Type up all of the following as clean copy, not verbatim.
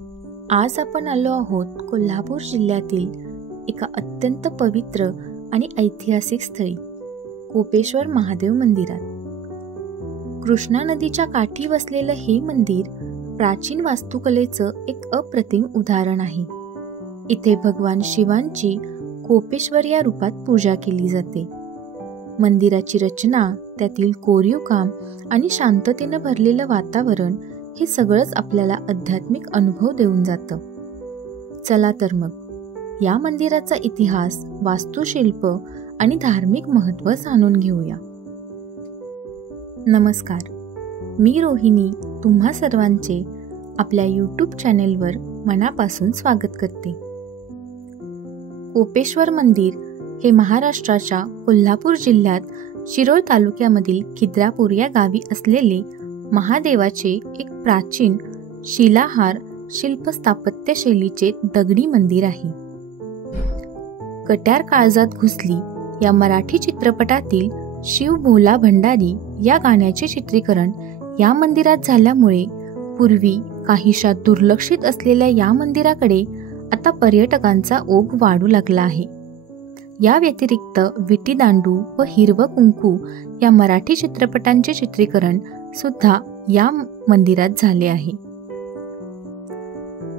आज आपण आलो आहोत कोल्हापूर जिल्ह्यातील एका अत्यंत पवित्र आणि ऐतिहासिक स्थळी, कोपेश्वर महादेव मंदिरात. कृष्णा नदीच्या काठी वसलेलं हे मंदिर प्राचीन वास्तुकलेचं एक अप्रतिम उदाहरण आहे. इथे भगवान शिवांची कोपेश्वर या रूपात पूजा केली जाते. मंदिराची रचना, त्यातील कोरीव काम आणि शांततेनं भरलेलं वातावरण हे सगळंच आपल्याला आध्यात्मिक अनुभव देऊन जातं. चला तर मग या मंदिराचा इतिहास, वास्तुशिल्प आणि धार्मिक महत्त्व जाणून घेऊया. नमस्कार, मी रोहिणी तुम्हा सर्वांचे आपल्या यूट्यूब चॅनेलवर मनापासून स्वागत करते. कोपेश्वर मंदिर हे महाराष्ट्राच्या कोल्हापूर जिल्ह्यात शिरोळ तालुक्यामधील खिद्रापूर या गावी असलेले महादेवाचे एक प्राचीन शिलाहार शिल्प स्थापत्य शैलीचे दगडी मंदिर आहे. कट्यार काळजात घुसली या मराठी चित्रपटातील शिव भोला भंडारी या गाण्याचे चित्रीकरण या मंदिरात झाल्यामुळे पूर्वी काहीशा दुर्लक्षित असलेल्या या मंदिराकडे आता पर्यटकांचा ओघ वाढू लागला आहे. या व्यतिरिक्त विटीदांडू व हिरवं कुंकू या मराठी चित्रपटांचे चित्रीकरण सुद्धा या मंदिरात झाले आहे.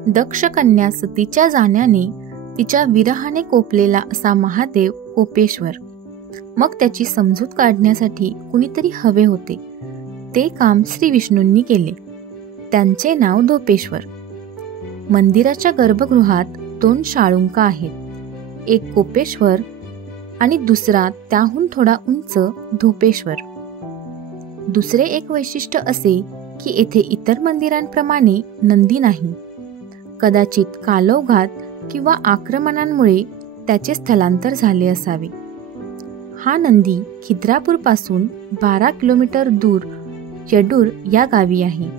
दक्ष कन्या सतीच्या जाण्याने तिच्या विरहाने कोपलेला असा महादेव कोपेश्वर. मग त्याची समजूत काढण्यासाठी कुणीतरी हवे होते. ते काम श्री विष्णूंनी केले. त्यांचे नाव धोपेश्वर. मंदिराच्या गर्भगृहात 2 शाळुंका आहेत. एक कोपेश्वर आणि दुसरा त्याहून थोडा उंच धोपेश्वर. दुसरे एक वैशिष्ट्य असे की येथे इतर मंदिरांप्रमाणे नंदी नाही. कदाचित कालौघात किंवा आक्रमणांमुळे त्याचे स्थलांतर झाले असावे. हा नंदी खिद्रापूरपासून 12 किलोमीटर दूर येडूर या गावी आहे.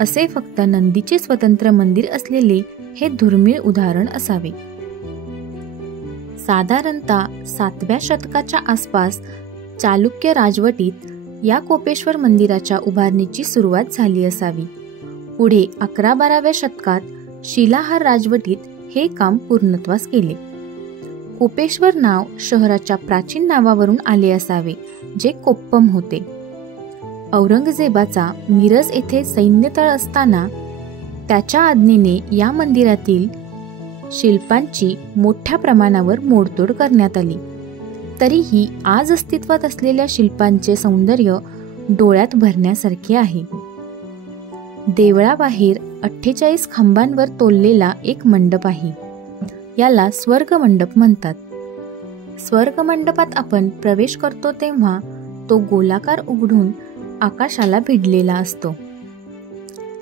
असे फक्त नंदीचे स्वतंत्र मंदिर असलेले हे दुर्मिळ उदाहरण असावे. साधारणतः 7व्या शतकाच्या आसपास चालुक्य राजवटीत या कोपेश्वर मंदिराच्या उभारणीची सुरुवात झाली असावी. पुढे 11-12व्या शतकात शिलाहार राजवटीत हे काम पूर्णत्वास गेले. कोपेश्वर नाव शहराच्या प्राचीन नावावरून आले असावे, जे कोप्पम होते. औरंगजेबाचा मिरज येथे सैन्यतळ असताना त्याच्या आज्ञेने या मंदिरातील शिल्पांची मोठ्या प्रमाणावर मोडतोड करण्यात आली. तरीही आज अस्तित्वात असलेल्या शिल्पांचे सौंदर्य डोळ्यात भरण्यासारखे आहे. देवळाबाहेर 48 खांबांवर तोललेला एक मंडप आहे. याला स्वर्ग मंडप म्हणतात. स्वर्ग मंडपात आपण प्रवेश करतो तेव्हा तो गोलाकार उघडून आकाशाला भिडलेला असतो.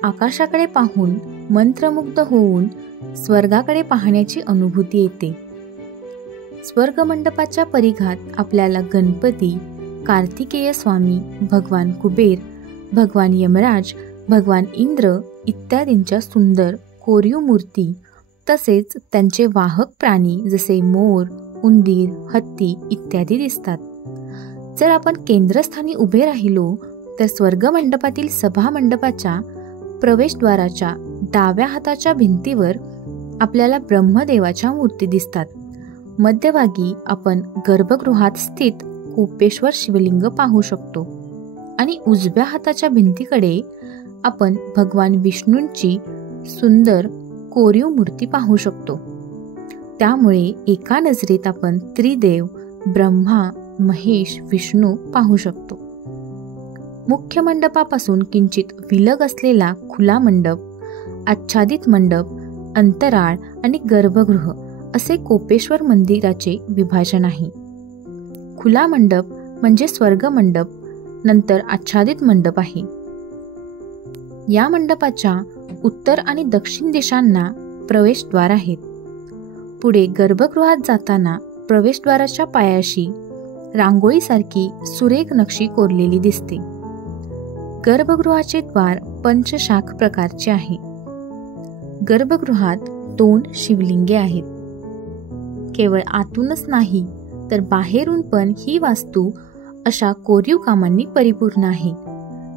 आकाशाकडे पाहून मंत्रमुग्ध होऊन स्वर्गाकडे पाहण्याची अनुभूती येते. स्वर्ग मंडपाच्या परिघात आपल्याला गणपती, कार्तिकेय स्वामी, भगवान कुबेर, भगवान यमराज, भगवान इंद्र इत्यादींच्या सुंदर कोरीव मूर्ती तसेच त्यांचे वाहक प्राणी जसे मोर, उंदीर, हत्ती इत्यादी दिसतात. जर आपण केंद्रस्थानी उभे राहिलो तर स्वर्ग मंडपातील सभा मंडपाच्या प्रवेशद्वाराच्या डाव्या हाताच्या भिंतीवर आपल्याला ब्रह्मदेवाच्या मूर्ती दिसतात. मध्यभागी आपण गर्भगृहात स्थित कोपेश्वर शिवलिंग पाहू शकतो आणि उजव्या हाताच्या भिंतीकडे आपण भगवान विष्णूंची सुंदर कोरीव मूर्ती पाहू शकतो. त्यामुळे एका नजरेत आपण त्रिदेव ब्रह्मा, महेश, विष्णू पाहू शकतो. मुख्य मंडपापासून किंचित विलग असलेला खुला मंडप, आच्छादित मंडप, अंतराळ आणि गर्भगृह असे कोपेश्वर मंदिराचे विभाजन आहे. खुला मंडप म्हणजे स्वर्ग मंडप, नंतर आच्छादित मंडप आहे. या मंडपाच्या उत्तर आणि दक्षिण दिशांना प्रवेशद्वार आहेत. पुढे गर्भगृहात जाताना प्रवेशद्वाराच्या पायाशी रांगोळीसारखी सुरेख नक्षी कोरलेली दिसते. गर्भगृहाचे द्वार पंचशाख प्रकारचे आहे. गर्भगृहात 2 शिवलिंगे आहेत. केवळ आतूनच नाही तर बाहेरून पण ही वास्तू अशा कोरीव कामांनी परिपूर्ण आहे.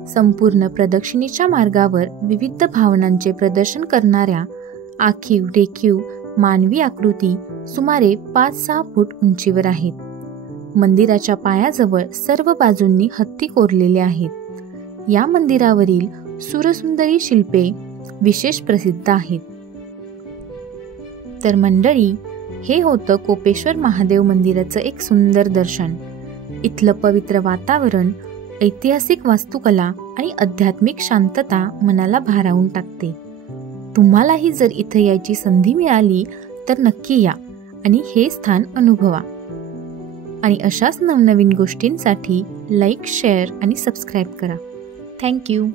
संपूर्ण प्रदक्षिणेच्या मार्गावर विविध भावनांचे प्रदर्शन करणाऱ्या आखीव रेखीव मानवी आकृती सुमारे 5-6 फूट उंचीवर आहेत। मंदिराच्या पायाजवळ सर्व बाजूंनी हत्ती कोरलेले आहेत। या मंदिरावरील सुरसुंदरी शिल्पे विशेष प्रसिद्ध आहेत। तर मंडळी, हे होतं कोपेश्वर महादेव मंदिराचं एक सुंदर दर्शन। इथलं पवित्र वातावरण, ऐतिहासिक वास्तुकला आणि आध्यात्मिक शांतता मनाला भारावून टाकते। तुम्हालाही जर इथे यायची संधी मिळाली तर नक्की या आणि हे स्थान अनुभवा। आणि अशाच नवनवीन गोष्टींसाठी लाईक, शेअर आणि सबस्क्राईब करा। थँक्यू।